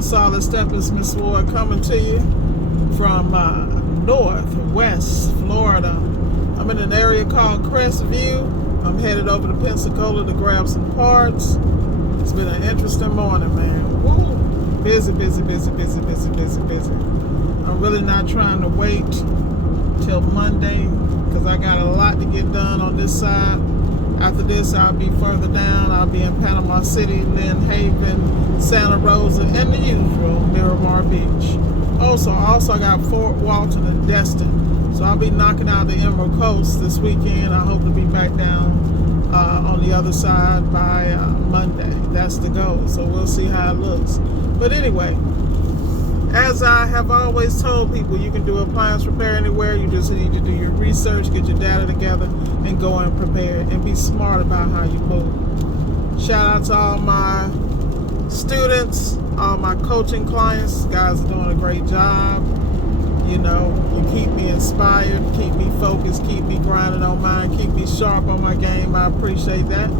on Solid Steppers, Miss Ward, coming to you from Northwest Florida. I'm in an area called Crestview. I'm headed over to Pensacola to grab some parts. It's been an interesting morning, man. Woo! Busy. I'm really not trying to wait till Monday because I got a lot to get done on this side. After this, I'll be further down. I'll be in Panama City, Lynn Haven, Santa Rosa, and the usual, Miramar Beach. Also, I got Fort Walton and Destin. So I'll be knocking out the Emerald Coast this weekend. I hope to be back down on the other side by Monday. That's the goal. So we'll see how it looks. But anyway, as I have always told people, you can do appliance repair anywhere. You just need to do your research, get your data together, and go and prepare and be smart about how you move. Shout out to all my students, all my coaching clients. You guys are doing a great job. You know, you keep me inspired, keep me focused, keep me grinding on mine, keep me sharp on my game. I appreciate that.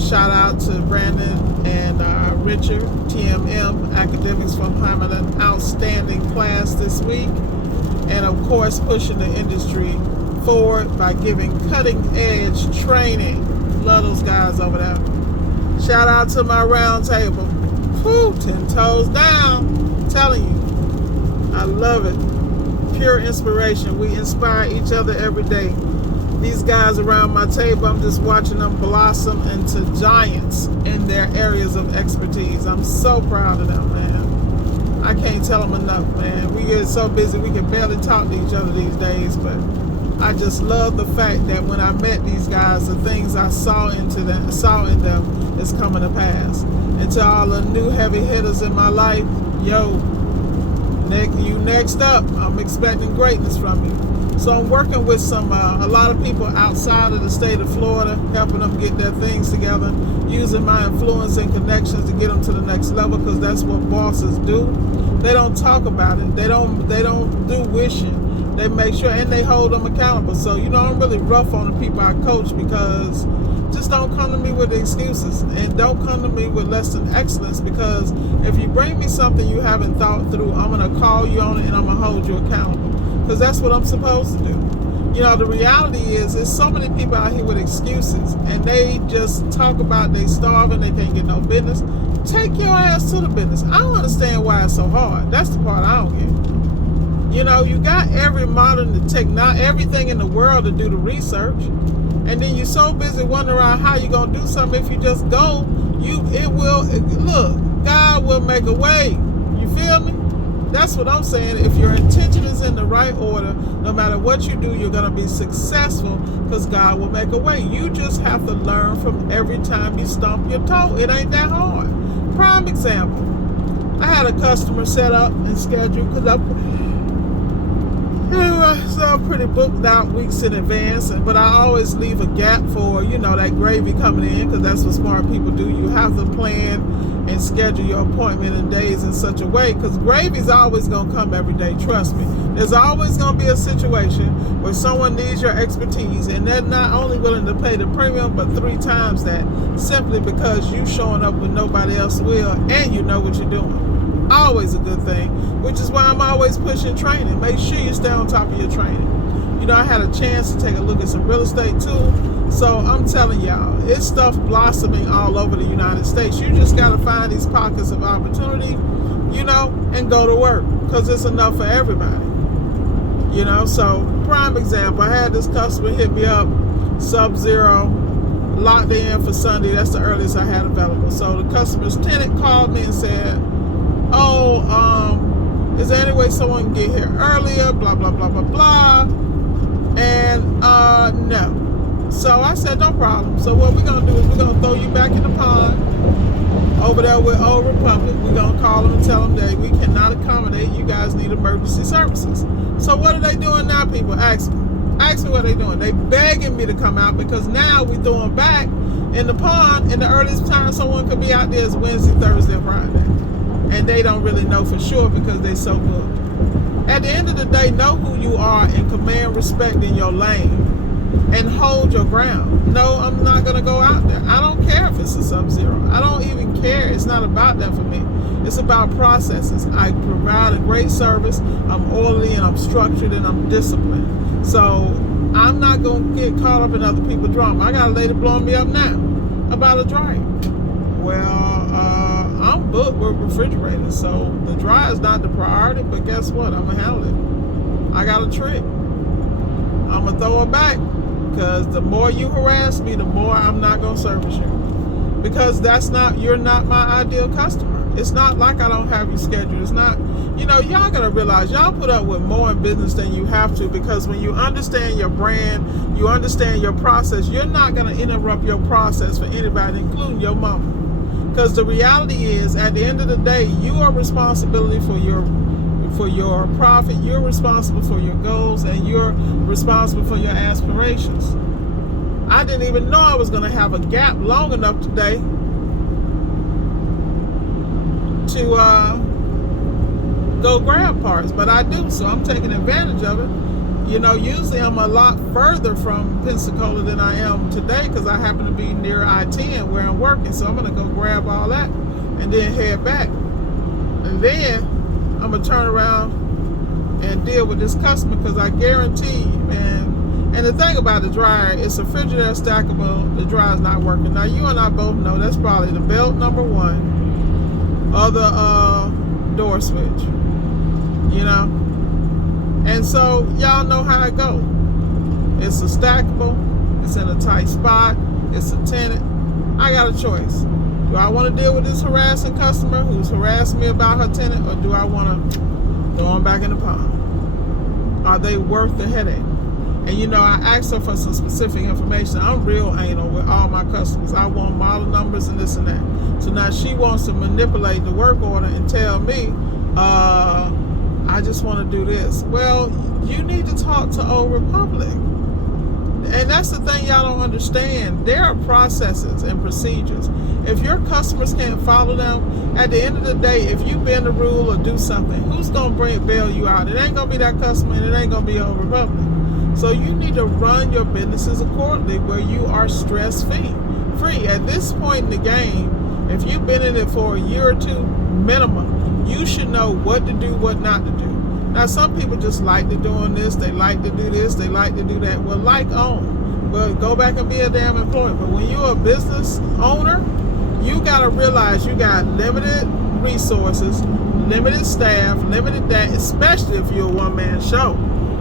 Shout out to Brandon and Richard, TMM Academics, for having an outstanding class this week. And of course, pushing the industry forward by giving cutting edge training. Love those guys over there. Shout out to my round table. Whew, 10 toes down. I'm telling you, I love it. Pure inspiration. We inspire each other every day. These guys around my table, I'm just watching them blossom into giants in their areas of expertise. I'm so proud of them, man. I can't tell them enough, man. We get so busy we can barely talk to each other these days, but I just love the fact that when I met these guys, the things I saw in them is coming to pass. And to all the new heavy hitters in my life, yo, you next up. I'm expecting greatness from you. So I'm working with a lot of people outside of the state of Florida, helping them get their things together, using my influence and connections to get them to the next level, because that's what bosses do. They don't talk about it. They don't do wishing. They make sure, and they hold them accountable. So, you know, I'm really rough on the people I coach, because just don't come to me with excuses, and don't come to me with less than excellence, because if you bring me something you haven't thought through, I'm going to call you on it and I'm going to hold you accountable, because that's what I'm supposed to do. You know, the reality is there's so many people out here with excuses, and they just talk about they starving, they can't get no business. Take your ass to the business. I don't understand why it's so hard. That's the part I don't get. You know, you got every modern everything in the world to do the research, and then you're so busy wondering how you're gonna do something. If you just go, God will make a way. You feel me? That's what I'm saying. If your intention is in the right order, no matter what you do, you're gonna be successful, because God will make a way. You just have to learn from every time you stomp your toe. It ain't that hard. Prime example, I had a customer set up and scheduled, because I'm pretty booked out weeks in advance, but I always leave a gap for, you know, that gravy coming in, because that's what smart people do. You have to plan and schedule your appointment in days in such a way, because gravy's always going to come every day. Trust me. There's always going to be a situation where someone needs your expertise, and they're not only willing to pay the premium, but 3 times that, simply because you showing up when nobody else will, and you know what you're doing. Always a good thing, which is why I'm always pushing training. Make sure you stay on top of your training. You know, I had a chance to take a look at some real estate too. So I'm telling y'all, it's stuff blossoming all over the United States. You just got to find these pockets of opportunity, you know, and go to work, because it's enough for everybody. You know, so prime example, I had this customer hit me up, Sub-Zero, locked in for Sunday. That's the earliest I had available. So the customer's tenant called me and said, is there any way someone can get here earlier, blah, blah, blah, blah, blah. And no. So I said, no problem. So what we're going to do is we're going to throw you back in the pond over there with Old Republic. We're going to call them and tell them that we cannot accommodate. You guys need emergency services. So what are they doing now, people? Ask me what they're doing. They begging me to come out, because now we throw them back in the pond, and the earliest time someone could be out there is Wednesday, Thursday, Friday. And they don't really know for sure, because they're so good. At the end of the day, know who you are and command respect in your lane. and hold your ground. No, I'm not going to go out there. I don't care if it's a Sub-Zero. I don't even care. It's not about that for me. It's about processes. I provide a great service. I'm orderly and I'm structured and I'm disciplined. So I'm not going to get caught up in other people's drama. I got a lady blowing me up now about a dryer. Well, I'm booked with refrigerators, so the dryer is not the priority, but guess what? I'm going to handle it. I got a trick. I'm going to throw it back, because the more you harass me, the more I'm not going to service you. Because you're not my ideal customer. It's not like I don't have you scheduled. It's not, y'all got to realize, y'all put up with more in business than you have to, because when you understand your brand, you understand your process, you're not going to interrupt your process for anybody, including your mama. Because the reality is, at the end of the day, you are responsible for your profit, you're responsible for your goals, and you're responsible for your aspirations. I didn't even know I was going to have a gap long enough today to go grab parts, but I do, so I'm taking advantage of it. Usually I'm a lot further from Pensacola than I am today, because I happen to be near I-10 where I'm working, so I'm going to go grab all that and then head back. And then I'm going to turn around and deal with this customer, because I guarantee you, man. And the thing about the dryer, it's a Frigidaire stackable. The dryer's not working. Now, you and I both know that's probably the belt number one or the door switch, And so, y'all know how it goes. It's a stackable. It's in a tight spot. It's a tenant. I got a choice. Do I want to deal with this harassing customer who's harassing me about her tenant, or do I want to throw them back in the pond? Are they worth the headache? And I asked her for some specific information. I'm real anal with all my customers. I want model numbers and this and that. So now she wants to manipulate the work order and tell me, I just want to do this. Well, you need to talk to Old Republic. And that's the thing y'all don't understand. There are processes and procedures. If your customers can't follow them, at the end of the day, if you bend the rule or do something, who's going to bail you out? It ain't going to be that customer, and it ain't going to be Old Republic. So you need to run your businesses accordingly, where you are stress-free. At this point in the game, if you've been in it for a year or two minimum, you should know what to do, what not to do. Now, some people just like to doing this. They like to do this. They like to do that. Well, well, go back and be a damn employee. But when you're a business owner, you got to realize you got limited resources, limited staff, limited that, especially if you're a one-man show.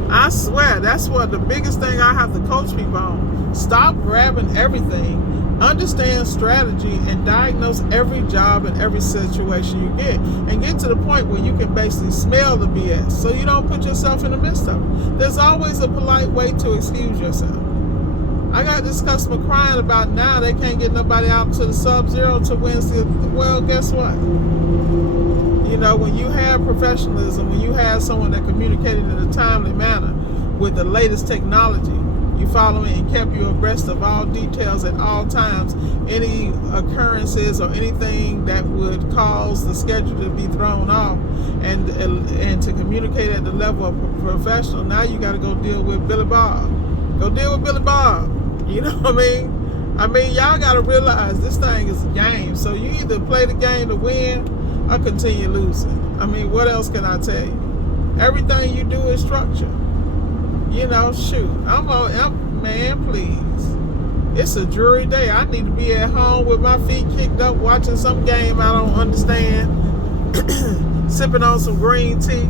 I swear, that's what the biggest thing I have to coach people on. Stop grabbing everything. Understand strategy and diagnose every job and every situation you get. And get to the point where you can basically smell the BS, so you don't put yourself in the midst of it. There's always a polite way to excuse yourself. I got this customer crying about now they can't get nobody out to the Sub-Zero to Wednesday. Well, guess what? When you have professionalism, when you have someone that communicated in a timely manner with the latest technology, you follow me, and kept you abreast of all details at all times, any occurrences or anything that would cause the schedule to be thrown off, and to communicate at the level of professional. Now you got to go deal with Billy Bob. Go deal with Billy Bob. You know what I mean? Y'all got to realize this thing is a game. So you either play the game to win or continue losing. What else can I tell you? Everything you do is structured. Shoot. Man, please. It's a dreary day. I need to be at home with my feet kicked up, watching some game I don't understand, sipping on some green tea,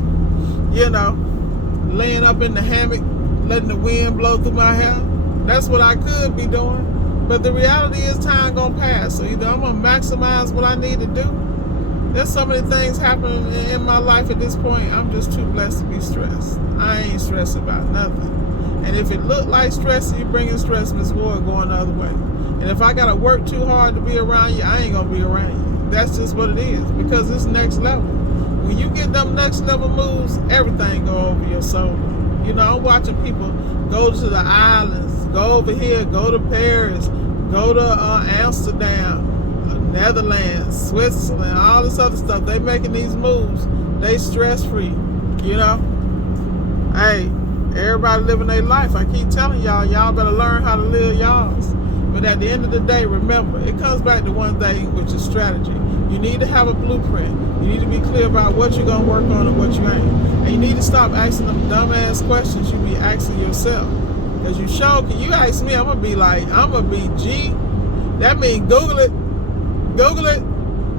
laying up in the hammock, letting the wind blow through my hair. That's what I could be doing. But the reality is time gonna pass. So either I'm gonna maximize what I need to do. There's so many things happening in my life at this point. I'm just too blessed to be stressed. I ain't stressed about nothing. And if it looked like stress, you bringing stress, Miss Ward, going the other way. And if I gotta work too hard to be around you, I ain't gonna be around you. That's just what it is, because it's next level. When you get them next level moves, everything go over your shoulder. I'm watching people go to the islands, go over here, go to Paris, go to Amsterdam, Netherlands, Switzerland, all this other stuff. They making these moves. They stress-free, Hey, Everybody living their life. I keep telling y'all better learn how to live y'all's. But at the end of the day, remember, it comes back to one thing, which is strategy. You need to have a blueprint. You need to be clear about what you're going to work on and what you ain't. And you need to stop asking them dumbass questions you be asking yourself. Because you you ask me, I'm going to be G. That means Google it. Google it.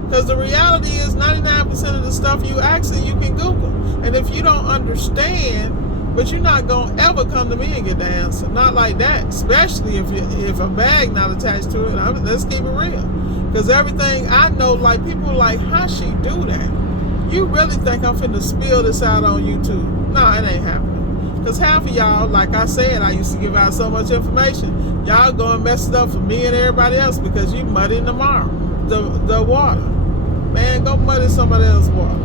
Because the reality is 99% of the stuff you asking, you can Google. And if you don't understand, but you're not going to ever come to me and get the answer. Not like that. Especially if a bag not attached to it. Let's keep it real. Because everything I know, like, people are like, how she do that? You really think I'm finna spill this out on YouTube? No, it ain't happening. Because half of y'all, like I said, I used to give out so much information. Y'all go and mess it up for me and everybody else because you muddying the water. Man, go muddy somebody else's water.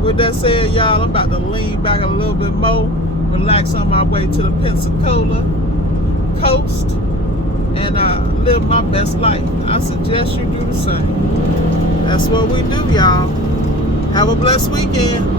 With that said, y'all, I'm about to lean back a little bit more. Relax on my way to the Pensacola coast and live my best life. I suggest you do the same. That's what we do, y'all. Have a blessed weekend.